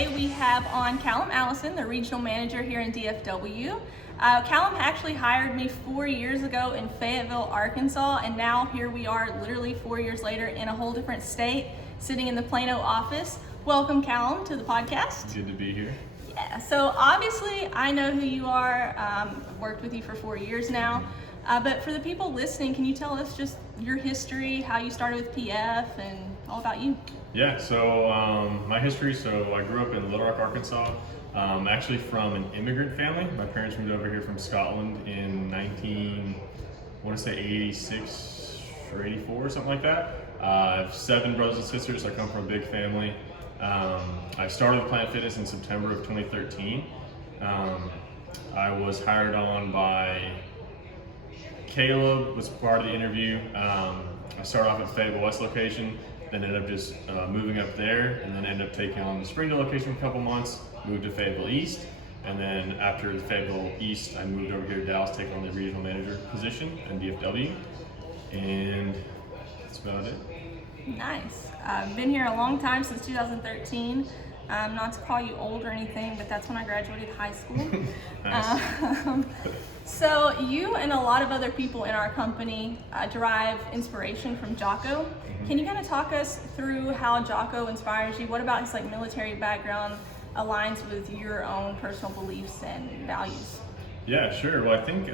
today we have on Callum Allison, the regional manager here in DFW. Callum actually hired me 4 years ago in Fayetteville, Arkansas, and now here we are literally 4 years later in a whole different state, sitting in the Plano office. Welcome, Callum, to the podcast. Good to be here. Yeah, so obviously I know who you are. I've worked with you for 4 years now. But for the people listening, can you tell us just your history, how you started with PF, and all about you? Yeah, so my history, so I grew up in Little Rock, Arkansas. Actually from an immigrant family. My parents moved over here from Scotland in 86 or 84 or something like that. I have 7 brothers and sisters. I come from a big family. I started with Planet Fitness in September of 2013. I was hired on by Caleb, was part of the interview. I started off at Fayetteville West location, then ended up just moving up there, and then ended up taking on the Springdale location for a couple months, moved to Fayetteville East, and then after the Fayetteville East, I moved over here to Dallas, taking on the regional manager position in DFW, and that's about it. Nice. I've been here a long time, since 2013. Not to call you old or anything, but that's when I graduated high school. Nice. So you and a lot of other people in our company derive inspiration from Jocko. Can you kind of talk us through how Jocko inspires you? What about his military background aligns with your own personal beliefs and values? Yeah, sure. Well, I think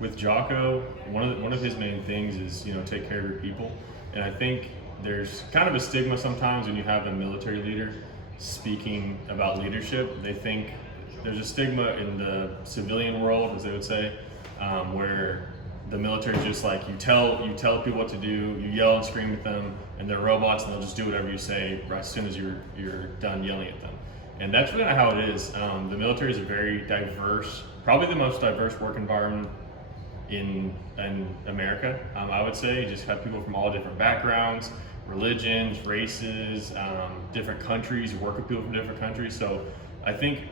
with Jocko, one of his main things is take care of your people, and I think there's kind of a stigma sometimes when you have a military leader speaking about leadership. They think there's a stigma in the civilian world, as they would say, where the military is just like you tell people what to do, you yell and scream at them, and they're robots and they'll just do whatever you say right as soon as you're done yelling at them. And that's really not how it is. The military is a very diverse, probably the most diverse work environment in America. I would say you just have people from all different backgrounds, religions, races, different countries. You work with people from different countries. So I think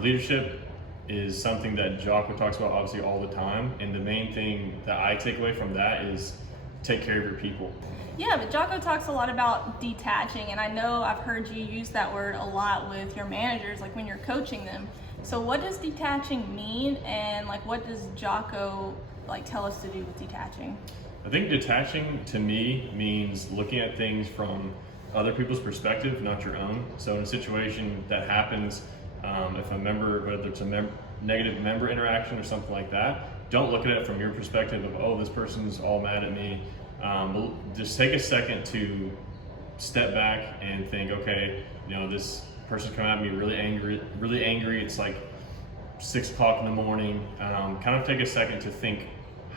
leadership is something that Jocko talks about obviously all the time, and the main thing that I take away from that is take care of your people. Yeah, but Jocko talks a lot about detaching, and I know I've heard you use that word a lot with your managers, like when you're coaching them. So what does detaching mean, and what does Jocko tell us to do with detaching? I think detaching to me means looking at things from other people's perspective, not your own. So in a situation that happens, if a member, whether it's a negative member interaction or something like that, don't look at it from your perspective of, oh, this person's all mad at me. Just take a second to step back and think, okay, this person's coming at me really angry. It's like 6 o'clock in the morning. Kind of take a second to think,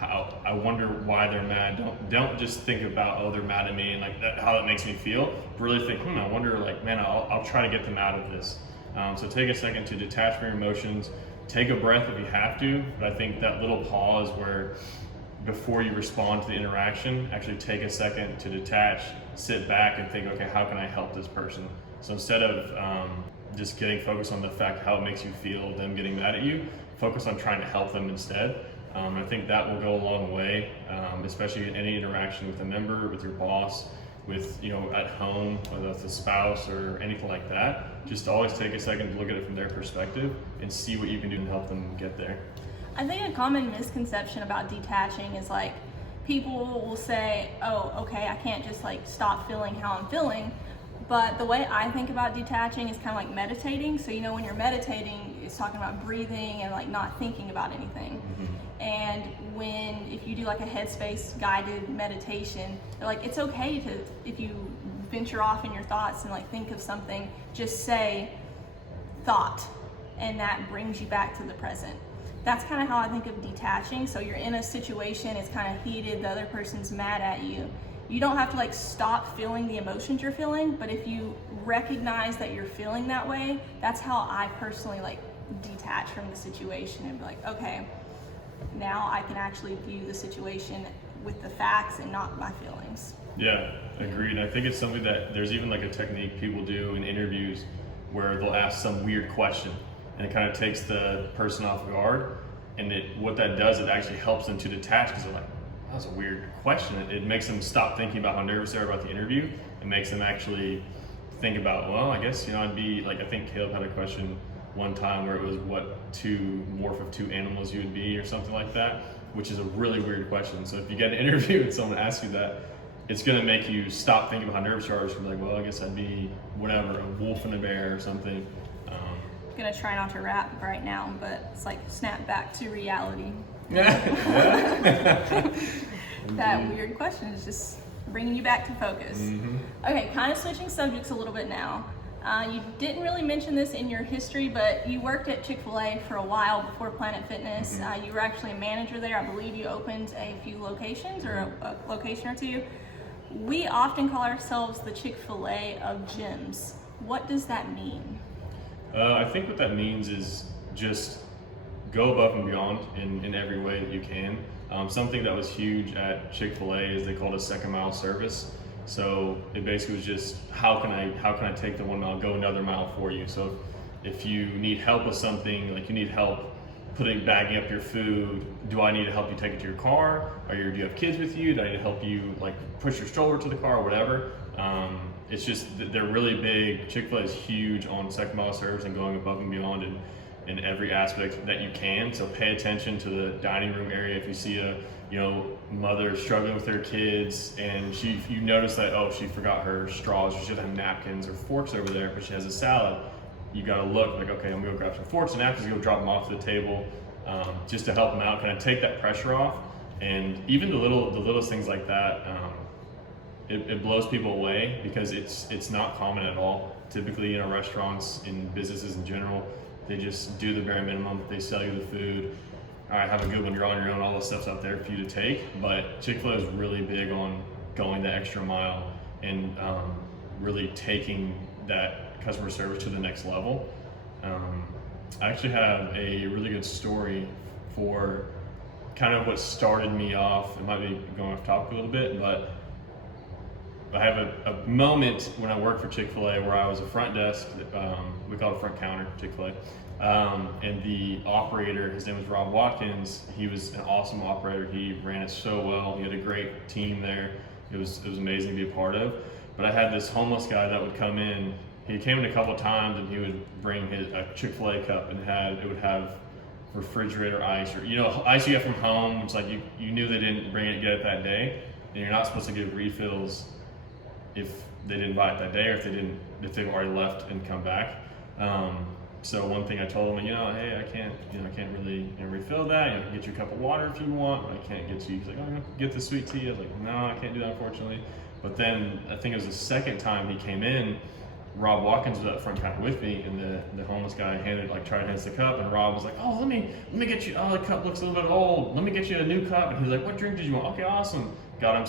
I wonder why they're mad. Don't just think about, oh, they're mad at me and how that makes me feel. Really think, I wonder, man, I'll try to get them out of this. So take a second to detach from your emotions. Take a breath if you have to, but I think that little pause where before you respond to the interaction, actually take a second to detach, sit back and think, okay, how can I help this person? So instead of just getting focused on the fact how it makes you feel, them getting mad at you, focus on trying to help them instead. I think that will go a long way, especially in any interaction with a member, with your boss, with at home, whether it's a spouse or anything like that. Just always take a second to look at it from their perspective and see what you can do to help them get there. I think a common misconception about detaching is people will say, oh, okay, I can't just stop feeling how I'm feeling. But the way I think about detaching is kind of like meditating. So when you're meditating, it's talking about breathing and not thinking about anything. And if you do a headspace guided meditation, they're it's okay to, if you venture off in your thoughts and think of something, just say thought, and that brings you back to the present. That's kind of how I think of detaching. So you're in a situation, it's kind of heated, the other person's mad at you. You don't have to stop feeling the emotions you're feeling, but if you recognize that you're feeling that way, that's how I personally detach from the situation and be okay, now I can actually view the situation with the facts and not my feelings. Yeah, agreed. I think it's something that there's even a technique people do in interviews where they'll ask some weird question and it kind of takes the person off guard, and what that does, it actually helps them to detach because they're that was a weird question. It makes them stop thinking about how nervous they are about the interview. It makes them actually think about, well, I guess, I'd be like, I think Caleb had a question one time where it was what two morph of two animals you would be or something like that, which is a really weird question. So if you get an interview and someone asks you that, it's going to make you stop thinking about how nervous you are. It's like, well, I guess I'd be whatever, a wolf and a bear or something. I'm gonna try not to rap right now, but it's like snap back to reality. That weird question is just bringing you back to focus. Mm-hmm. Okay, kind of switching subjects a little bit now. You didn't really mention this in your history, but you worked at Chick-fil-A for a while before Planet Fitness. Mm-hmm. You were actually a manager there. I believe you opened a few locations or a location or two. We often call ourselves the Chick-fil-A of gyms. What does that mean? I think what that means is just go above and beyond in every way that you can. Something that was huge at Chick-fil-A is they called it second mile service. So it basically was just how can I take the 1 mile, go another mile for you. So if you need help with something, like you need help bagging up your food, do I need to help you take it to your car? Do you have kids with you? Do I need to help you like push your stroller to the car or whatever? It's just they're really big. Chick-fil-A is huge on second mile service and going above and beyond in every aspect that you can. So pay attention to the dining room area. If you see a mother struggling with her kids and you notice that, oh, she forgot her straws, she should have napkins or forks over there, but she has a salad, you gotta look like, okay, I'm gonna go grab some forks and napkins, go drop them off to the table, just to help them out, kind of take that pressure off. And even the littlest things like that, it blows people away because it's not common at all. Typically, restaurants, in businesses in general, they just do the bare minimum. They sell you the food. All right, have a good one. You're on your own. All the stuff's out there for you to take. But Chick-fil-A is really big on going the extra mile and really taking that customer service to the next level. I actually have a really good story for kind of what started me off. It might be going off topic a little bit, but I have a moment when I worked for Chick-fil-A where I was a front desk, we call it front counter, Chick-fil-A, and the operator, his name was Rob Watkins. He was an awesome operator. He ran it so well. He had a great team there. It was amazing to be a part of. But I had this homeless guy that would come in. He came in a couple of times and he would bring a Chick-fil-A cup and it would have refrigerator ice, or ice you get from home. It's like you knew they didn't get it that day, and you're not supposed to give refills if they didn't buy it that day or if they've already left and come back. So one thing I told him, hey, I can't really refill that. I can get you a cup of water if you want, but I can't get you. He's like, oh, get the sweet tea. I was like, no, I can't do that, unfortunately. But then I think it was the second time he came in, Rob Watkins was up front kind of with me, and the homeless guy tried to hand us the cup, and Rob was like, oh, let me get you, oh, the cup looks a little bit old. Let me get you a new cup. And he's like, what drink did you want? Okay, awesome. Got him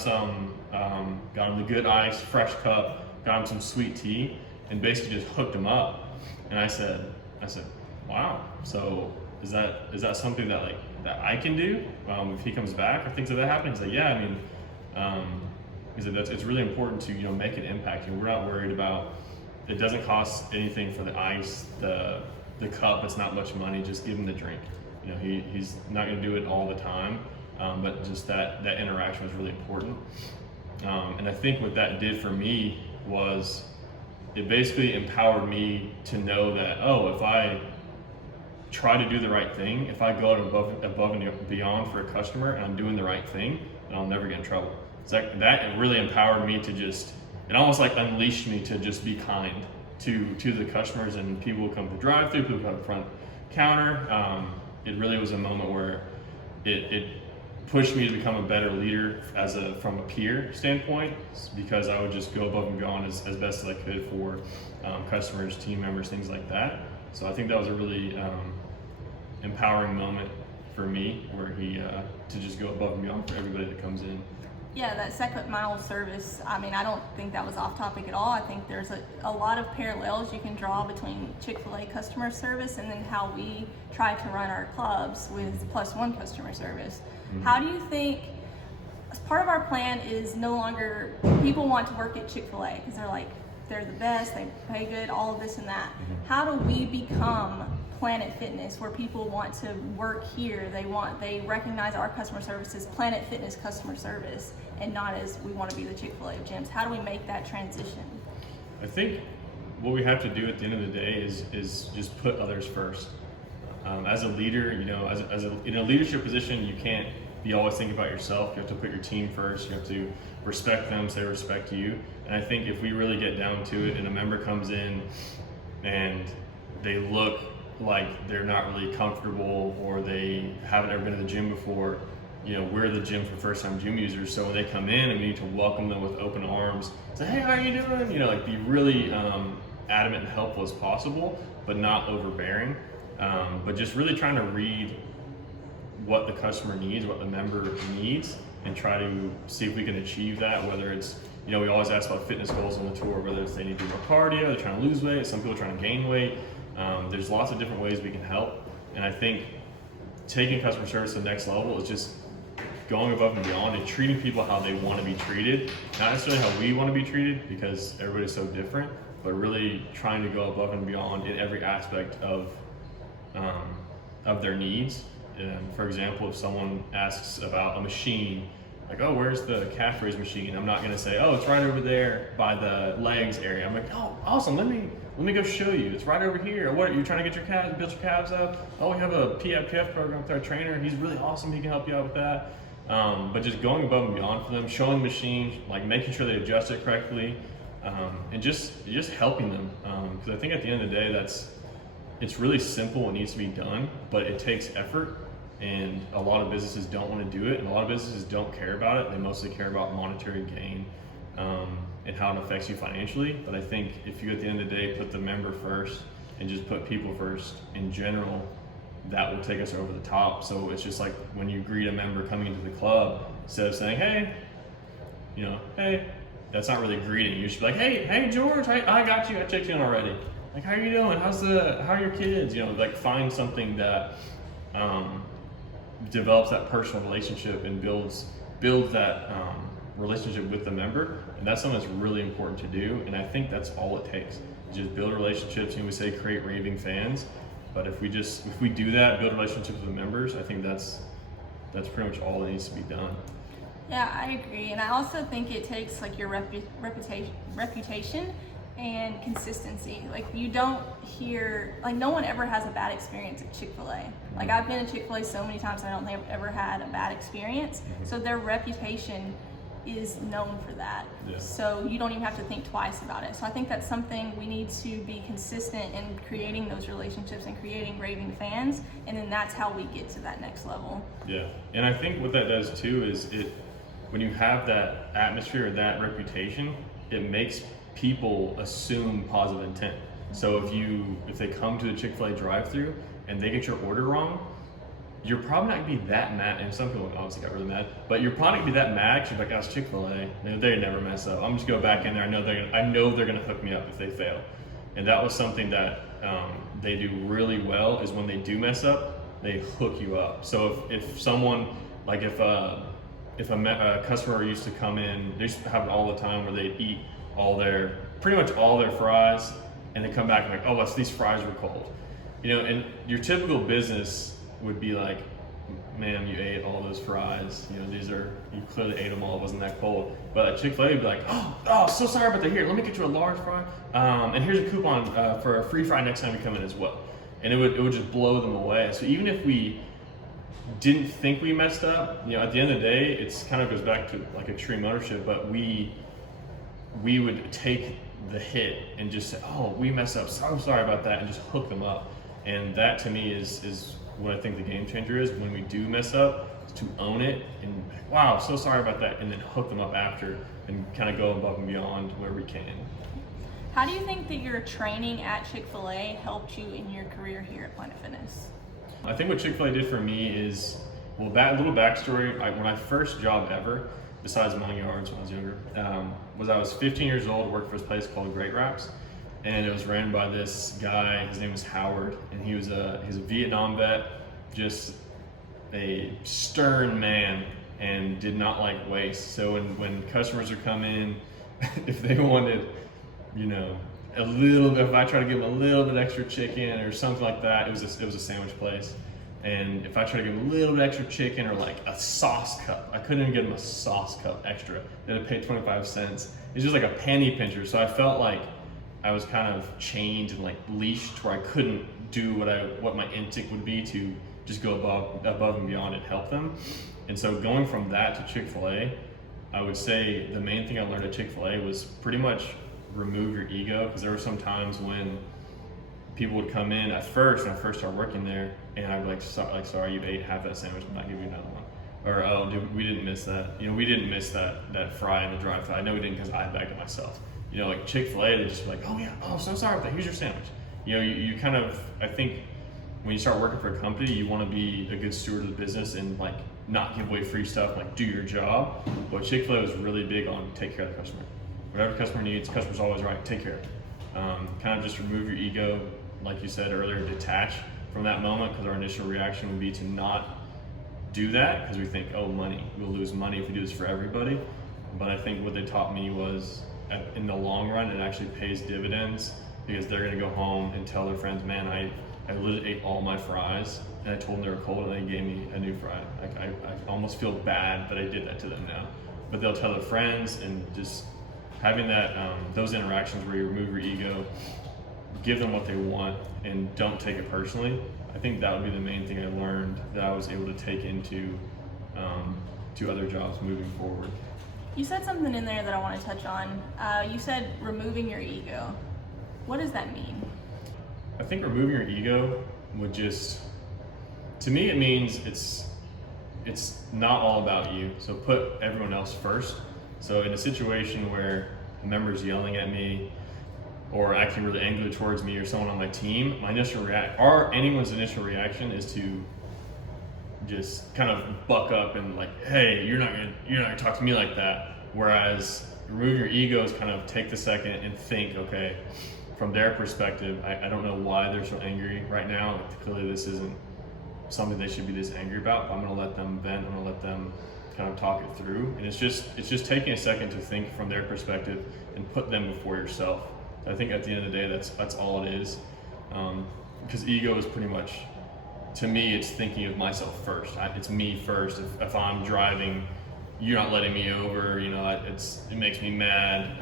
the good ice, fresh cup, got him some sweet tea, and basically just hooked him up. And I said, wow, so is that something that I can do if he comes back or things like that happen? He's like, yeah, he said it's really important to make an impact. We're not worried about, it doesn't cost anything for the ice, the cup. It's not much money. Just give him the drink. He's not going to do it all the time, but just that interaction was really important. And I think what that did for me was it basically empowered me to know that, if I try to do the right thing, if I go above and beyond for a customer and I'm doing the right thing, then I'll never get in trouble. That really empowered me to it almost unleashed me to just be kind to the customers and people who come to drive-through, people who come to front counter. It really was a moment where it pushed me to become a better leader from a peer standpoint, because I would just go above and beyond as best as I could for customers, team members, things like that. So I think that was a really empowering moment for me, where to just go above and beyond for everybody that comes in. Yeah, that second mile service, I don't think that was off topic at all. I think there's a lot of parallels you can draw between Chick-fil-A customer service and then how we try to run our clubs with +1 customer service. Mm-hmm. How do you think, as part of our plan is no longer, people want to work at Chick-fil-A because they're the best, they pay good, all of this and that. Mm-hmm. How do we become Planet Fitness, where people want to work here? They recognize our customer service as Planet Fitness customer service and not as we want to be the Chick-fil-A of gyms. How do we make that transition? I think what we have to do at the end of the day is just put others first. As a leader, you know, in a leadership position, you can't be always thinking about yourself. You have to put your team first. You have to respect them, so they respect you. And I think if we really get down to it, and a member comes in and they look like they're not really comfortable, or they haven't ever been to the gym before, you know, we're the gym for first-time gym users. So when they come in, and we need to welcome them with open arms, say, hey, how are you doing? You know, like be really adamant and helpful as possible, but not overbearing. But just really trying to read what the customer needs, what the member needs, and try to see if we can achieve that. Whether it's, you know, we always ask about fitness goals on the tour, whether it's they need to do more cardio, they're trying to lose weight, some people are trying to gain weight. There's lots of different ways we can help. And I think taking customer service to the next level is just going above and beyond and treating people how they want to be treated. Not necessarily how we want to be treated, because everybody's so different, but really trying to go above and beyond in every aspect of their needs. For example, if someone asks about a machine, like, oh, where's the calf raise machine? I'm not going to say, oh, it's right over there by the legs area. I'm like, oh, awesome. Let me go show you. It's right over here. What, are you trying to get your calves, build your calves up? Oh, we have a PFPF program with our trainer. He's really awesome. He can help you out with that. But just going above and beyond for them, showing machines, like making sure they adjust it correctly, and just helping them. Because I think at the end of the day, it's really simple. It needs to be done, but it takes effort. And a lot of businesses don't want to do it, and a lot of businesses don't care about it. They mostly care about monetary gain and how it affects you financially. But I think if you, at the end of the day, put the member first and just put people first in general, that will take us over the top. So it's just like when you greet a member coming into the club, instead of saying, hey, you know, hey, that's not really greeting. You should be like, hey George, I got you. I checked you in already. Like, how are you doing? How are your kids? You know, like find something that develops that personal relationship and builds that relationship with the member. And that's something that's really important to do. And I think that's all it takes. Just build relationships. And we say create raving fans. But if we do that, build relationships with the members, I think that's pretty much all that needs to be done. Yeah, I agree. And I also think it takes like your reputation and consistency. Like you don't hear, like no one ever has a bad experience at Chick-fil-A. Like I've been to Chick-fil-A so many times, and I don't think I've ever had a bad experience. So their reputation is known for that. Yeah. So you don't even have to think twice about it. So I think that's something we need to be consistent in creating those relationships and creating raving fans, and then that's how we get to that next level. Yeah, and I think what that does too is when you have that atmosphere or that reputation, it makes people assume positive intent. So if they come to the Chick-fil-A drive-thru and they get your order wrong, you're probably not gonna be that mad. And some people obviously got really mad, but you're probably gonna be that mad because you're like, oh, it's Chick-fil-A. They never mess up. I'm just gonna go back in there. I know they're gonna hook me up if they fail. And that was something that they do really well, is when they do mess up, they hook you up. So if someone, like if a customer used to come in, they used to have it all the time where they'd eat pretty much all their fries, and they come back and like, oh, these fries were cold. You know, and your typical business would be like, ma'am, you ate all those fries. You know, you clearly ate them all. It wasn't that cold. But at Chick-fil-A, would be like, oh, so sorry about that. Here, let me get you a large fry. And here's a coupon for a free fry next time you come in as well. And it would just blow them away. So even if we didn't think we messed up, you know, at the end of the day, it's kind of goes back to like extreme ownership, but we would take the hit and just say, oh, we messed up, so sorry about that, and just hook them up. And that to me is what I think the game changer is. When we do mess up, is to own it and, wow, so sorry about that, and then hook them up after and kind of go above and beyond where we can. How do you think that your training at Chick-fil-A helped you in your career here at Planet Fitness? I think what Chick-fil-A did for me is, well, that little backstory, when my first job ever, besides mowing yards when I was younger, I was 15 years old, worked for this place called Great Wraps, and it was ran by this guy. His name was Howard, and he was a Vietnam vet, just a stern man, and did not like waste. So when customers would come in, if they wanted, you know, a little bit, if I try to give them a little bit extra chicken or something like that, it was a sandwich place. And if I try to give them a little bit extra chicken or like a sauce cup, I couldn't even get them a sauce cup extra. They had to pay 25 cents. It's just like a penny pincher. So I felt like I was kind of chained and like leashed where I couldn't do what my instinct would be to just go above and beyond and help them. And so going from that to Chick-fil-A, I would say the main thing I learned at Chick-fil-A was pretty much remove your ego, because there were some times when people would come in at first when I first started working there, and I'd be like, sorry, you ate half that sandwich, I'm not giving you another one. Or, oh, dude, we didn't miss that. We didn't miss that fry in the drive-thru. I know we didn't because I bagged it myself. Like Chick-fil-A, they just be like, oh yeah, oh, so sorry about that, here's your sandwich. You kind of, I think when you start working for a company, you want to be a good steward of the business and like not give away free stuff, like do your job. But Chick-fil-A was really big on take care of the customer. Whatever the customer needs, the customer's always right, take care of it. Kind of just remove your ego, like you said earlier, detach from that moment, because our initial reaction would be to not do that because we think, oh, money, we'll lose money if we do this for everybody. But I think what they taught me was in the long run, it actually pays dividends, because they're gonna go home and tell their friends, man, I literally ate all my fries and I told them they were cold and they gave me a new fry. I almost feel bad that I did that to them now. But they'll tell their friends, and just having that, those interactions where you remove your ego, give them what they want, and don't take it personally. I think that would be the main thing I learned that I was able to take into to other jobs moving forward. You said something in there that I want to touch on. You said removing your ego. What does that mean? I think removing your ego would just, to me, it means it's not all about you. So put everyone else first. So in a situation where a member's yelling at me or acting really angry towards me or someone on my team, my initial anyone's initial reaction is to just kind of buck up and like, hey, you're not gonna talk to me like that. Whereas remove your ego is kind of take the second and think, okay, from their perspective, I don't know why they're so angry right now. Clearly this isn't something they should be this angry about, but I'm gonna let them vent, I'm gonna let them kind of talk it through. And it's just taking a second to think from their perspective and put them before yourself. I think at the end of the day, that's all it is. Because ego is pretty much, to me, it's thinking of myself first. It's me first. If I'm driving, you're not letting me over, it makes me mad.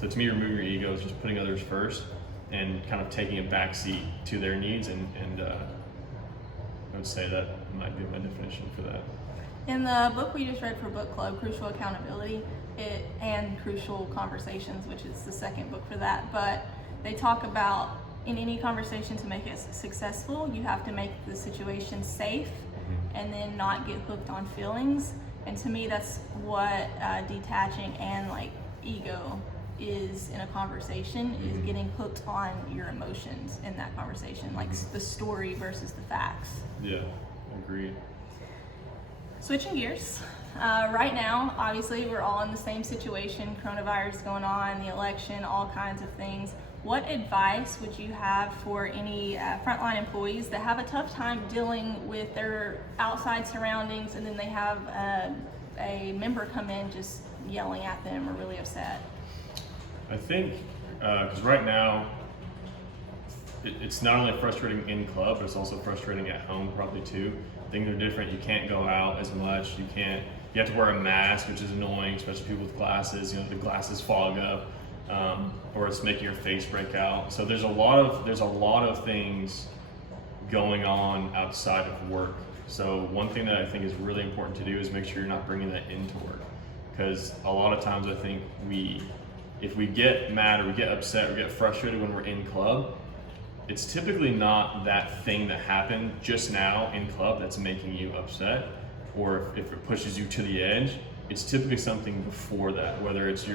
So to me, removing your ego is just putting others first and kind of taking a back seat to their needs. And I would say that might be my definition for that. In the book we just read for book club, Crucial Accountability and Crucial Conversations, which is the second book for that, but they talk about in any conversation, to make it successful, you have to make the situation safe and then not get hooked on feelings. And to me, that's what detaching and like ego is in a conversation, is getting hooked on your emotions in that conversation, like the story versus the facts. Yeah, agreed. Switching gears, right now, obviously, we're all in the same situation, coronavirus going on, the election, all kinds of things. What advice would you have for any frontline employees that have a tough time dealing with their outside surroundings, and then they have a member come in just yelling at them or really upset? I think, because right now, it's not only frustrating in club, but it's also frustrating at home probably too. Things are different. You can't go out as much. You have to wear a mask, which is annoying, especially people with glasses. The glasses fog up, or it's making your face break out. So there's a lot of things going on outside of work. So one thing that I think is really important to do is make sure you're not bringing that into work, because a lot of times I think if we get mad or we get upset or get frustrated when we're in club, it's typically not that thing that happened just now in club that's making you upset, or if it pushes you to the edge, it's typically something before that. Whether it's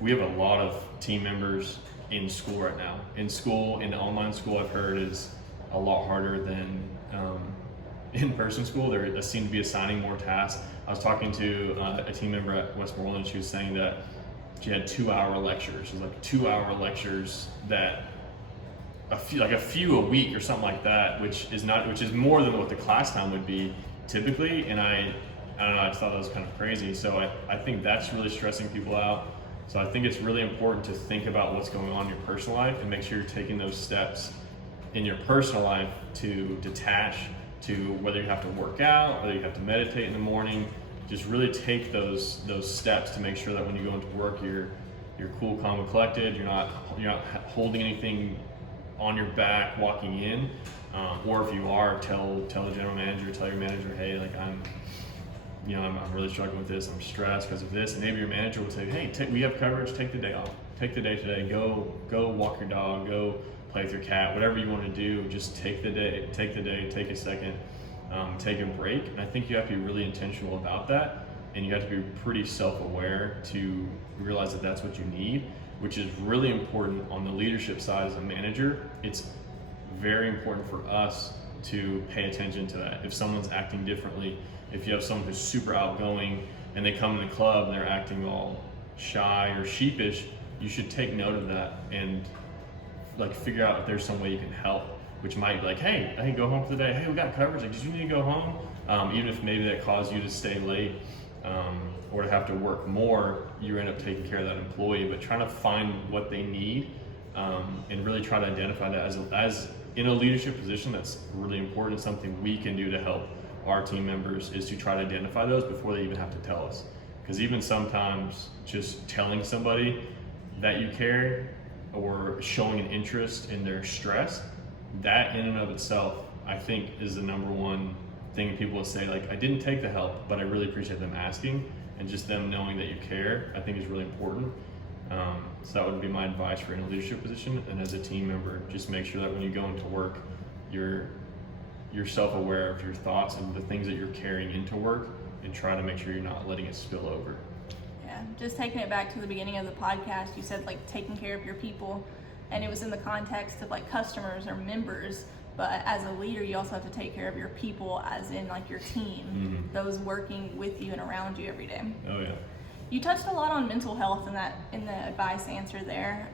we have a lot of team members in school right now. In online school, I've heard is a lot harder than in-person school. They seem to be assigning more tasks. I was talking to a team member at Westmoreland. She was saying that she had 2-hour lectures. It was like 2-hour lectures that a few a week or something like that, which is more than what the class time would be typically. And I don't know, I just thought that was kind of crazy. So I think that's really stressing people out. So I think it's really important to think about what's going on in your personal life and make sure you're taking those steps in your personal life to detach, to whether you have to work out, whether you have to meditate in the morning. Just really take those steps to make sure that when you go into work, you're you're cool, calm, and collected. You're not holding anything on your back walking in, or if you are, tell the general manager, tell your manager, hey, like I'm really struggling with this. I'm stressed because of this, and maybe your manager will say, hey, we have coverage. Take the day off. Take the day today. Go walk your dog. Go play with your cat. Whatever you want to do, just take the day. Take a second. Take a break. And I think you have to be really intentional about that, and you have to be pretty self-aware to realize that that's what you need, which is really important on the leadership side as a manager. It's very important for us to pay attention to that. If someone's acting differently, if you have someone who's super outgoing and they come in the club and they're acting all shy or sheepish, you should take note of that and like figure out if there's some way you can help, which might be like, hey, go home for the day. Hey, we got coverage. Like, did you need to go home? Even if maybe that caused you to stay late or to have to work more, you end up taking care of that employee. But trying to find what they need and really try to identify that as in a leadership position, that's really important. Something we can do to help our team members is to try to identify those before they even have to tell us. Because even sometimes just telling somebody that you care or showing an interest in their stress, that in and of itself, I think is the number one thing people will say, like, I didn't take the help, but I really appreciate them asking, and just them knowing that you care, I think is really important. So that would be my advice for in a leadership position, and as a team member, just make sure that when you go into work, you're self-aware of your thoughts and the things that you're carrying into work, and try to make sure you're not letting it spill over. Yeah, just taking it back to the beginning of the podcast, you said like taking care of your people, and it was in the context of like customers or members, but as a leader, you also have to take care of your people, as in like your team, those working with you and around you every day. Oh yeah. You touched a lot on mental health in the advice answer there.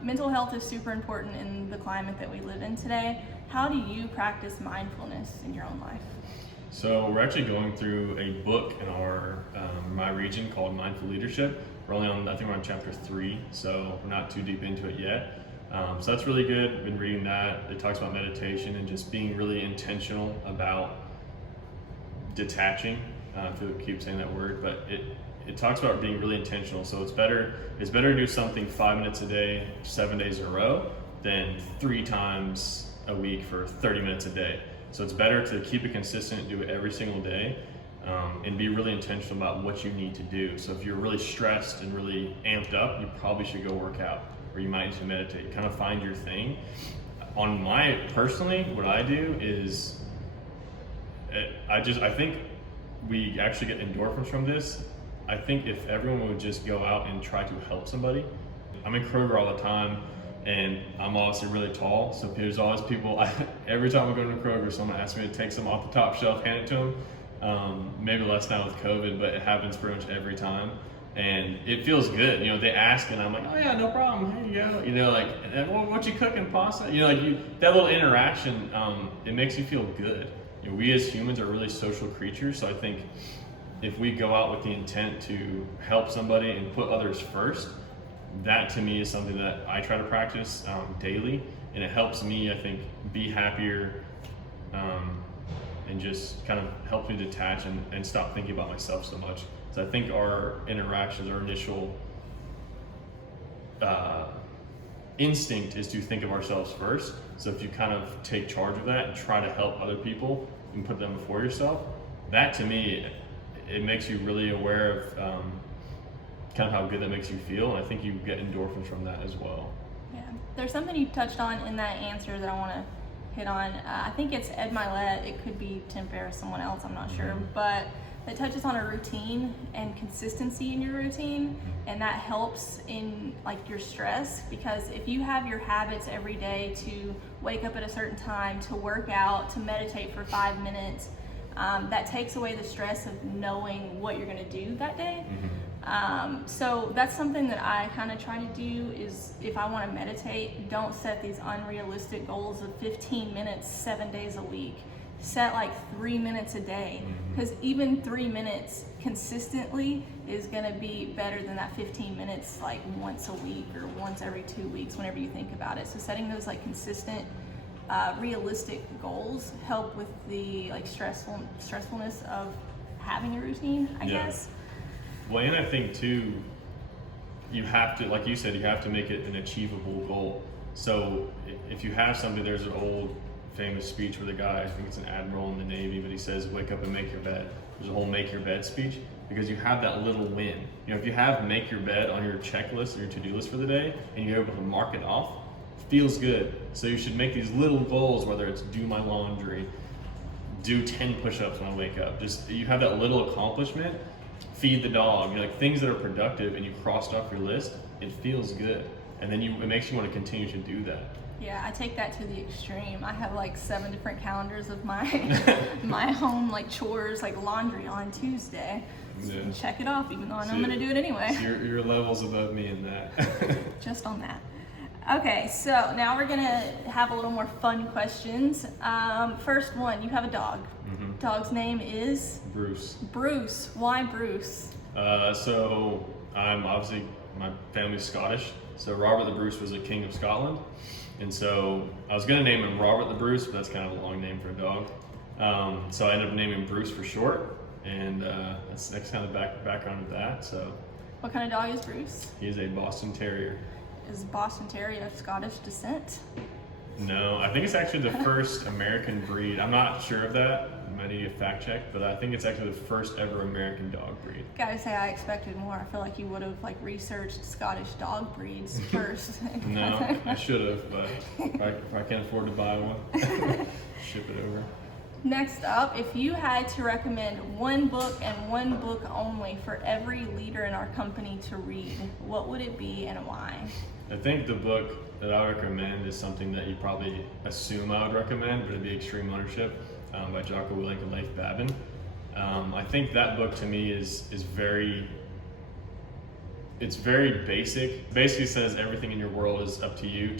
Mental health is super important in the climate that we live in today. How do you practice mindfulness in your own life? So we're actually going through a book in our my region called Mindful Leadership. We're only on, I think we're on chapter 3, so we're not too deep into it yet. So that's really good. I've been reading that. It talks about meditation and just being really intentional about detaching. I feel like I keep saying that word, but it talks about being really intentional. So it's better to do something 5 minutes a day, 7 days in a row, than 3 times a week for 30 minutes a day. So it's better to keep it consistent, do it every single day, and be really intentional about what you need to do. So if you're really stressed and really amped up, you probably should go work out, or you might need to meditate. Kind of find your thing. Personally, what I do is, I think we actually get endorphins from this. I think if everyone would just go out and try to help somebody. I'm in Kroger all the time, and I'm obviously really tall, so there's always people, every time I go to Kroger, someone asks me to take some off the top shelf, hand it to them. Maybe less now with COVID, but it happens pretty much every time. And it feels good, they ask, and I'm like, oh yeah, no problem, here you go. Like, what you cooking, pasta? That little interaction, it makes you feel good. We as humans are really social creatures, so I think if we go out with the intent to help somebody and put others first, that to me is something that I try to practice daily, and it helps me, I think, be happier, and just kind of helps me detach and stop thinking about myself so much. So I think our interactions, our initial instinct is to think of ourselves first. So if you kind of take charge of that and try to help other people and put them before yourself, that to me, it makes you really aware of kind of how good that makes you feel, and I think you get endorphins from that as well. Yeah, there's something you touched on in that answer that I want to hit on. I think it's Ed Milet. It could be Tim Ferriss, someone else, I'm not sure, but it touches on a routine and consistency in your routine, and that helps in like your stress, because if you have your habits every day to wake up at a certain time, to work out, to meditate for 5 minutes, that takes away the stress of knowing what you're going to do that day. So that's something that I kind of try to do, is if I want to meditate, don't set these unrealistic goals of 15 minutes 7 days a week. Set like 3 minutes a day, because even 3 minutes consistently is going to be better than that 15 minutes like once a week or once every 2 weeks, whenever you think about it. So setting those like consistent realistic goals help with the like stressfulness of having a routine, I guess. Well, and I think too, you have to, like you said, you have to make it an achievable goal. So if you have something, there's an old famous speech where the guy, I think it's an admiral in the Navy, but he says, wake up and make your bed. There's a whole make your bed speech, because you have that little win. You know, if you have make your bed on your checklist or your to-do list for the day and you're able to mark it off, it feels good. So you should make these little goals, whether it's do my laundry, do 10 push-ups when I wake up. Just, you have that little accomplishment, feed the dog, like things that are productive, and you crossed off your list, it feels good. And then it makes you want to continue to do that. Yeah, I take that to the extreme. I have like 7 different calendars of my my home like chores, like laundry on Tuesday. Yeah. Check it off, even though I know I'm gonna do it anyway. So your level's above me in that. Just on that. Okay, so now we're gonna have a little more fun questions. First one, you have a dog. Mm-hmm. Dog's name is? Bruce. Bruce. Why Bruce? So I'm obviously, my family's Scottish. So Robert the Bruce was a king of Scotland. And so I was gonna name him Robert the Bruce, but that's kind of a long name for a dog. So I ended up naming him Bruce for short, and that's kind of the background of that. So. What kind of dog is Bruce? He is a Boston Terrier. Is Boston Terrier of Scottish descent? No, I think it's actually the first American breed. I'm not sure of that. I might need a fact check, but I think it's actually the first ever American dog breed. Gotta say, I expected more. I feel like you would have like researched Scottish dog breeds first. No, I should have, but if I can't afford to buy one, ship it over. Next up, if you had to recommend one book and one book only for every leader in our company to read, what would it be and why? I think the book that I recommend is something that you probably assume I would recommend, but it'd be Extreme Ownership by Jocko and Leif Babin. I think that book to me is very basic. Basically says everything in your world is up to you,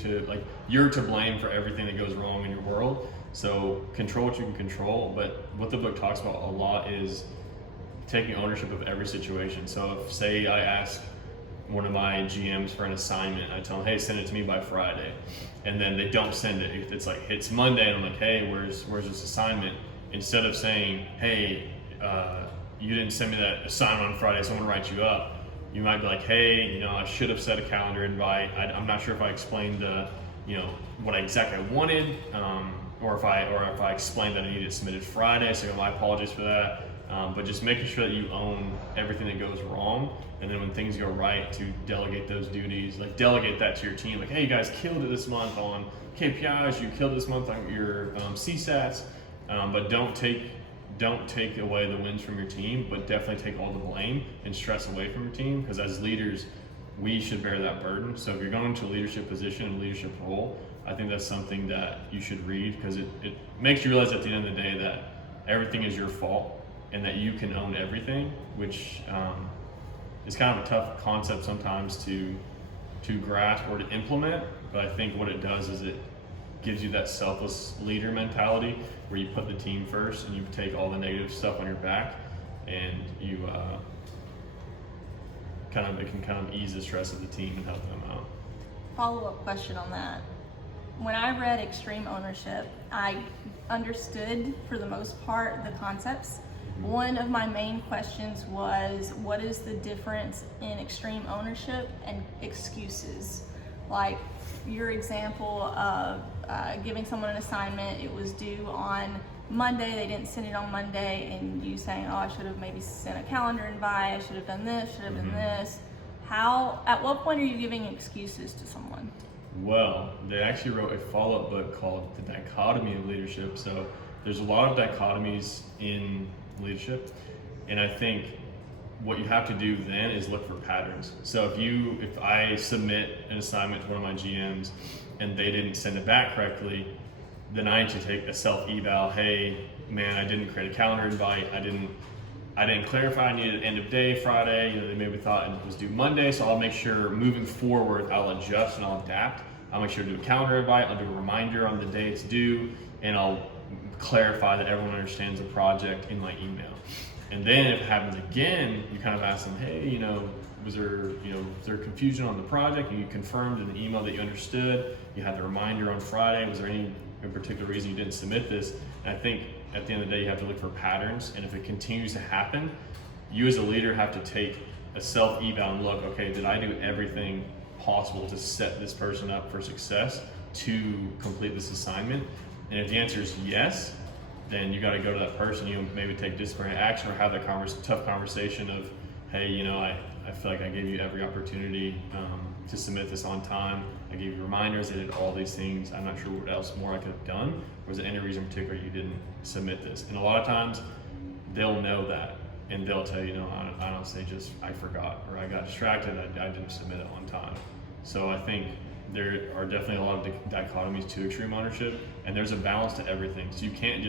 you're to blame for everything that goes wrong in your world. So control what you can control, but what the book talks about a lot is taking ownership of every situation. So if, say, I ask one of my GMs for an assignment, I tell them, hey, send it to me by Friday, and then they don't send it. It's like, it's Monday, and I'm like, hey, where's this assignment? Instead of saying, hey, you didn't send me that assignment on Friday, so I'm gonna write you up. You might be like, hey, I should have set a calendar invite. I'm not sure if I explained, what I exactly wanted, or if I explained that I needed it submitted Friday, so my apologies for that. But just making sure that you own everything that goes wrong, and then when things go right, to delegate those duties, like delegate that to your team. Like, hey, you guys killed it this month on KPIs, you killed it this month on your CSATs, but don't take away the wins from your team, but definitely take all the blame and stress away from your team, because as leaders, we should bear that burden. So if you're going into a leadership position and leadership role, I think that's something that you should read, because it makes you realize at the end of the day that everything is your fault and that you can own everything, which is kind of a tough concept sometimes to grasp or to implement. But I think what it does is it gives you that selfless leader mentality where you put the team first and you take all the negative stuff on your back, and you it can kind of ease the stress of the team and help them out. Follow-up question on that. When I read Extreme Ownership, I understood for the most part the concepts. One of my main questions was, what is the difference in extreme ownership and excuses? Like your example of giving someone an assignment, it was due on Monday, they didn't send it on Monday, and you saying, oh, I should have maybe sent a calendar invite, I should have done this, should have done this. At what point are you giving excuses to someone? Well, they actually wrote a follow-up book called The Dichotomy of Leadership. So there's a lot of dichotomies in leadership, and I think what you have to do then is look for patterns. So if I submit an assignment to one of my GMs and they didn't send it back correctly, then I need to take a self-eval. Hey, man, I didn't create a calendar invite. I didn't clarify I needed end of day Friday. They maybe thought it was due Monday, so I'll make sure moving forward I'll adjust and I'll adapt. I'll make sure to do a calendar invite. I'll do a reminder on the day it's due, and I'll clarify that everyone understands the project in my email. And then if it happens again, you kind of ask them, hey, was there confusion on the project? And you confirmed in the email that you understood. You had the reminder on Friday. Was there any particular reason you didn't submit this? And I think at the end of the day, you have to look for patterns. And if it continues to happen, you as a leader have to take a self-eval and look, okay, did I do everything possible to set this person up for success to complete this assignment? And if the answer is yes, then you got to go to that person, you know, maybe take disciplinary action or have that tough conversation of, hey, you know, I feel like I gave you every opportunity to submit this on time. I gave you reminders, I did all these things. I'm not sure what else more I could have done. Or was there any reason in particular you didn't submit this? And a lot of times they'll know that and they'll tell you, no, I honestly just, I forgot, or I got distracted, I didn't submit it on time. So I think there are definitely a lot of dichotomies to extreme ownership, and there's a balance to everything. So you can't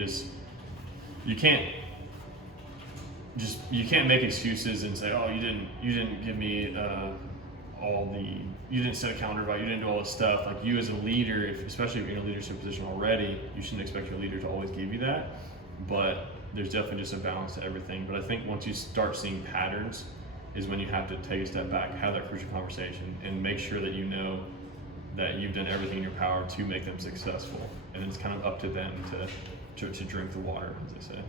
make excuses and say, oh, you didn't give me you didn't set a calendar invite, you didn't do all this stuff. Like, you as a leader, especially if you're in a leadership position already, you shouldn't expect your leader to always give you that. But there's definitely just a balance to everything. But I think once you start seeing patterns is when you have to take a step back, have that crucial conversation, and make sure that you know that you've done everything in your power to make them successful. And it's kind of up to them to drink the water, as they say.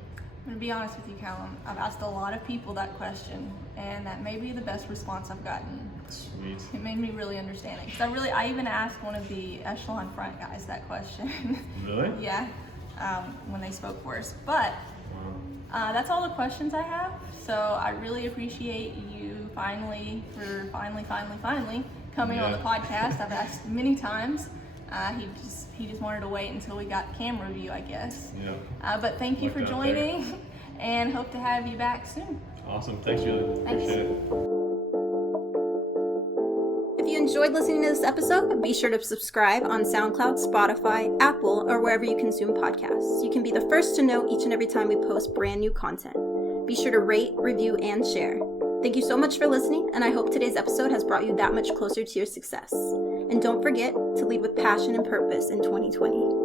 I'm gonna be honest with you, Callum. I've asked a lot of people that question, and that may be the best response I've gotten. Sweet. It made me really understand it. Because I even asked one of the echelon front guys that question. Really? Yeah, when they spoke for us. But that's all the questions I have. So I really appreciate you finally coming on the podcast. I've asked many times. He just wanted to wait until we got camera view, I guess. Yeah. But thank you for joining, and hope to have you back soon. Awesome. Thanks, Julie. Thanks. Appreciate it. If you enjoyed listening to this episode, be sure to subscribe on SoundCloud, Spotify, Apple, or wherever you consume podcasts. You can be the first to know each and every time we post brand new content. Be sure to rate, review, and share. Thank you so much for listening, and I hope today's episode has brought you that much closer to your success. And don't forget to lead with passion and purpose in 2020.